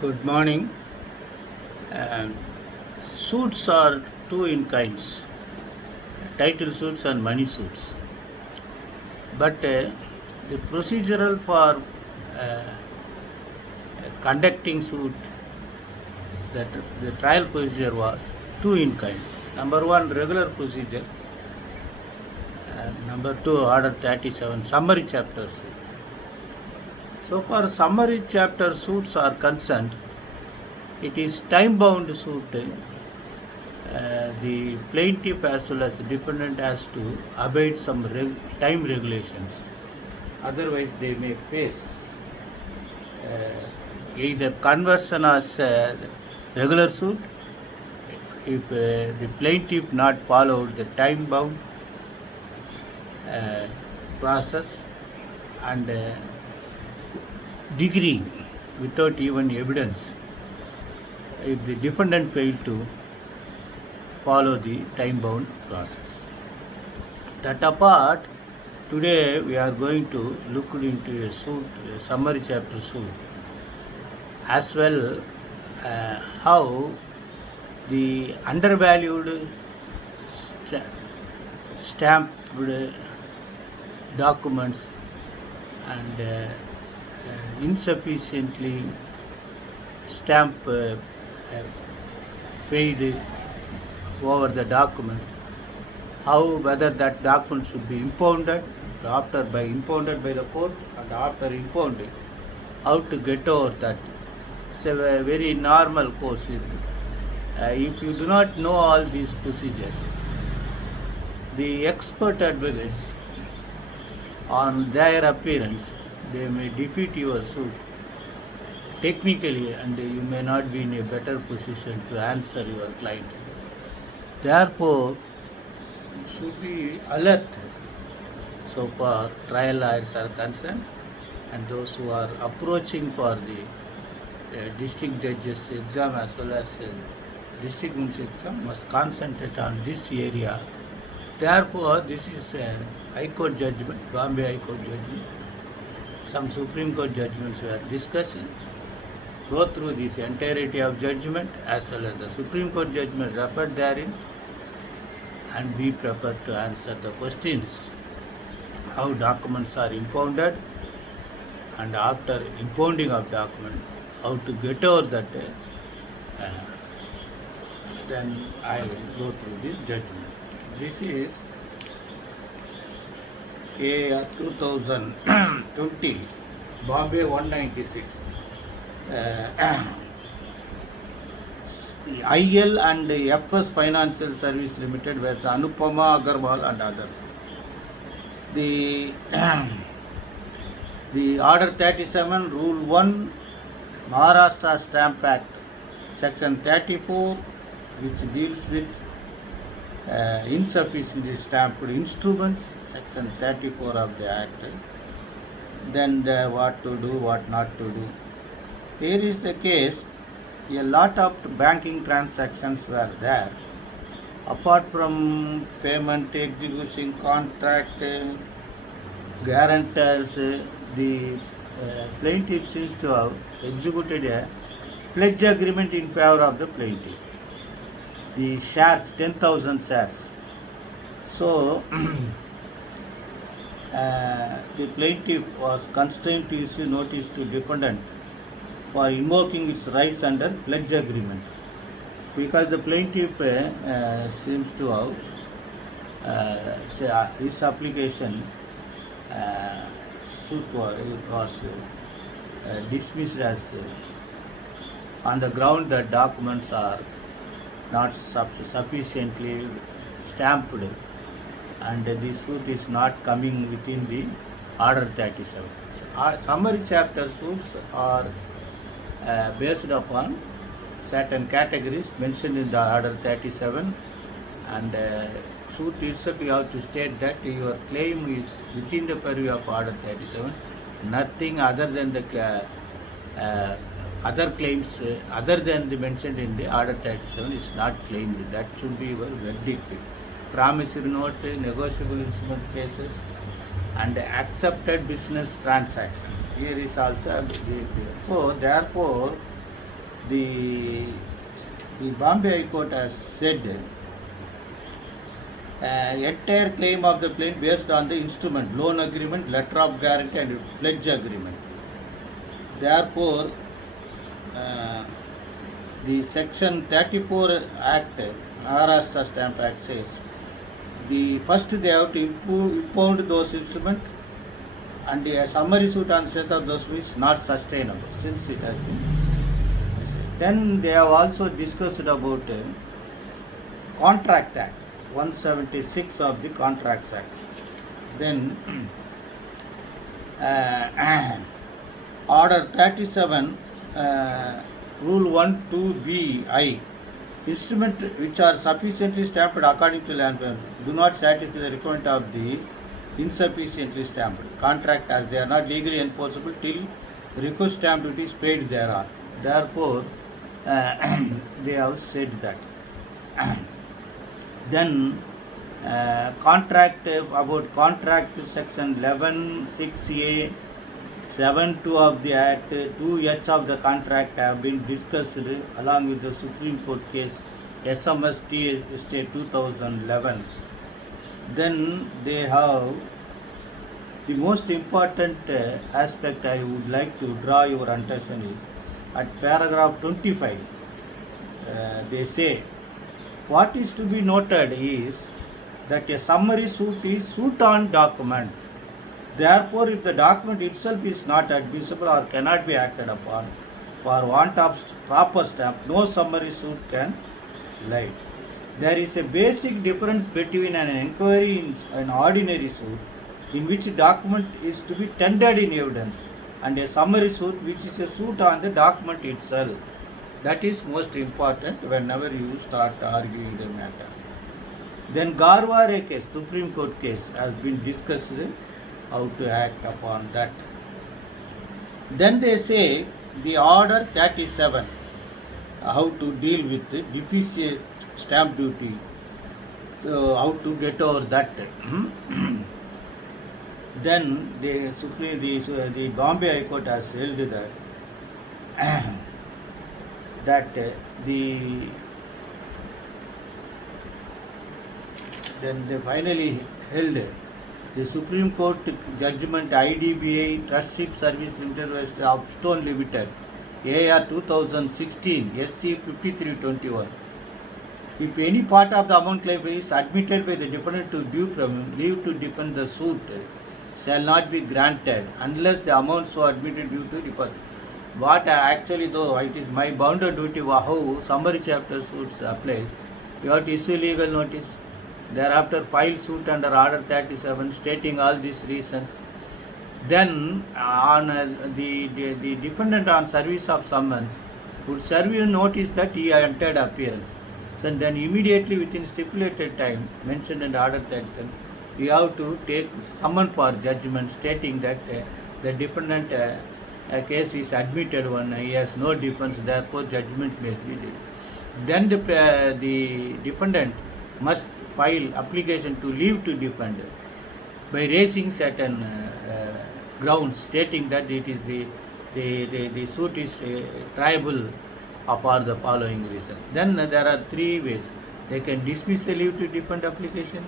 Good morning. Um, Suits are two in kinds, title suits and money suits. But the procedural for conducting suit, that the trial procedure was two in kinds. Number one, regular procedure. Number two, Order 37, summary chapter suit. So far, summary chapter suits are concerned, it is time-bound suit. The plaintiff as well as the defendant has to abide some time regulations. Otherwise, they may face either conversion as regular suit if the plaintiff not followed the time-bound process and degree without even evidence if the defendant failed to follow the time-bound process. That apart, today we are going to look into a summary chapter suit, as well how the undervalued stamped documents and insufficiently stamp paid over the document, how whether that document should be impounded impounded by the court, and after impounded, how to get over that. It's a very normal course. If you do not know all these procedures, the expert advocates, on their appearance, they may defeat your suit technically, and you may not be in a better position to answer your client. Therefore, you should be alert so far trial lawyers are concerned, and those who are approaching for the district judges exam as well as district judges exam must concentrate on this area. Therefore, this is a High Court judgment, Bombay High Court judgment. Some Supreme Court judgments we are discussing. Go through this entirety of judgment as well as the Supreme Court judgment referred therein, and be prepared to answer the questions. How documents are impounded, and after impounding of document, how to get over that. Then I will go through this judgment. This is 2020, Bombay 196. IL and FS Financial Service Limited vs. Anupama Agarwal and others. The Order 37, Rule 1, Maharashtra Stamp Act, Section 34, which deals with insufficiently stamped instruments, Section 34 of the Act. Then what to do, what not to do. Here is the case. A lot of banking transactions were there. Apart from payment, execution, contract, guarantors, the plaintiff seems to have executed a pledge agreement in favor of the plaintiff. The shares, 10,000 shares. So, the plaintiff was constrained to issue notice to defendant for invoking its rights under pledge agreement, because the plaintiff seems to have his application suit was dismissed as on the ground that documents are not sufficiently stamped, and the suit is not coming within the Order 37. Summary chapter suits are based upon certain categories mentioned in the Order 37, and suit itself you have to state that your claim is within the purview of Order 37. Nothing other than the other claims other than the mentioned in the Order 37 is not claimed. That should be your verdict. Promissory note, negotiable instrument cases, and accepted business transaction. Here is also so therefore the Bombay High Court has said entire claim of the plaintiff based on the instrument, loan agreement, letter of guarantee and pledge agreement. Therefore, the Section 34 Act, Maharashtra Stamp Act says, first they have to impound those instruments, and a summary suit on set of those is not sustainable since it has been. Then they have also discussed about Contract Act, 176 of the Contracts Act. Then Order 37, Rule 1(2)(b)(i), instruments which are sufficiently stamped according to land do not satisfy the requirement of the insufficiently stamped contract, as they are not legally enforceable till request stamp duty is paid thereon. Therefore, they have said that. Then contract, about contract section 11(6)(a), 7(2) of the Act, 2(h) of the contract have been discussed along with the Supreme Court case SMST Estate 2011. Then they have the most important aspect I would like to draw your attention is at paragraph 25. They say, what is to be noted is that a summary suit is suit on document. Therefore, if the document itself is not admissible or cannot be acted upon for want of proper stamp, no summary suit can lie. There is a basic difference between an inquiry in an ordinary suit, in which document is to be tendered in evidence, and a summary suit, which is a suit on the document itself. That is most important whenever you start arguing the matter. Then Garware case, Supreme Court case, has been discussed how to act upon that. Then they say the Order 37, how to deal with the deficient stamp duty, how to get over that. Then the Bombay High Court has held that then they finally held the Supreme Court judgment IDBI Trustship Service Limited West Upstone Limited, AR 2016 SC 5321. If any part of the amount claimed is admitted by the defendant to due from leave to defend the suit, shall not be granted unless the amount so admitted due to deposit. What actually, though it is my bounden duty how summary chapter suits applies, you have to issue legal notice. Thereafter file suit under Order 37 stating all these reasons. Then on the defendant on service of summons would serve you notice that he entered appearance. So then immediately within stipulated time mentioned in Order 37, you have to take summon for judgment stating that the defendant case is admitted when he has no defense, therefore judgment may be due. Then the defendant must file application to leave to defend by raising certain grounds stating that it is the suit is triable for the following reasons. Then there are three ways. They can dismiss the leave to defend application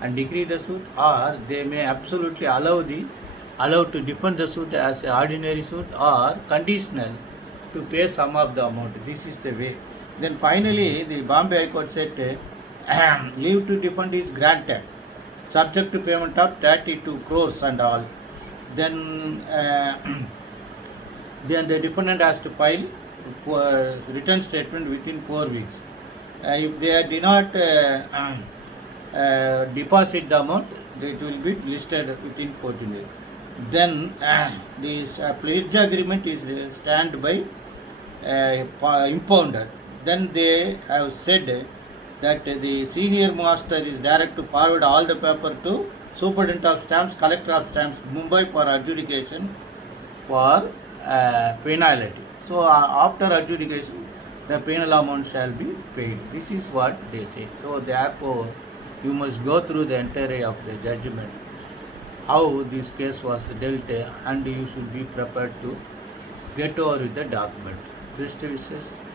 and decree the suit, or they may absolutely allow to defend the suit as an ordinary suit, or conditional to pay some of the amount. This is the way. Then finally the Bombay High Court said leave to defend is granted subject to payment of 32 crores and all. Then the defendant has to file return statement within 4 weeks. If they do not deposit the amount, it will be listed within 14 days. Then this pledge agreement is stand by impounded. Then they have said that the senior master is direct to forward all the paper to Superintendent of Stamps, Collector of Stamps, Mumbai for adjudication for penalty. So after adjudication, the penal amount shall be paid. This is what they say. So therefore, you must go through the entirety of the judgment, how this case was dealt, and you should be prepared to get over with the document. Best wishes.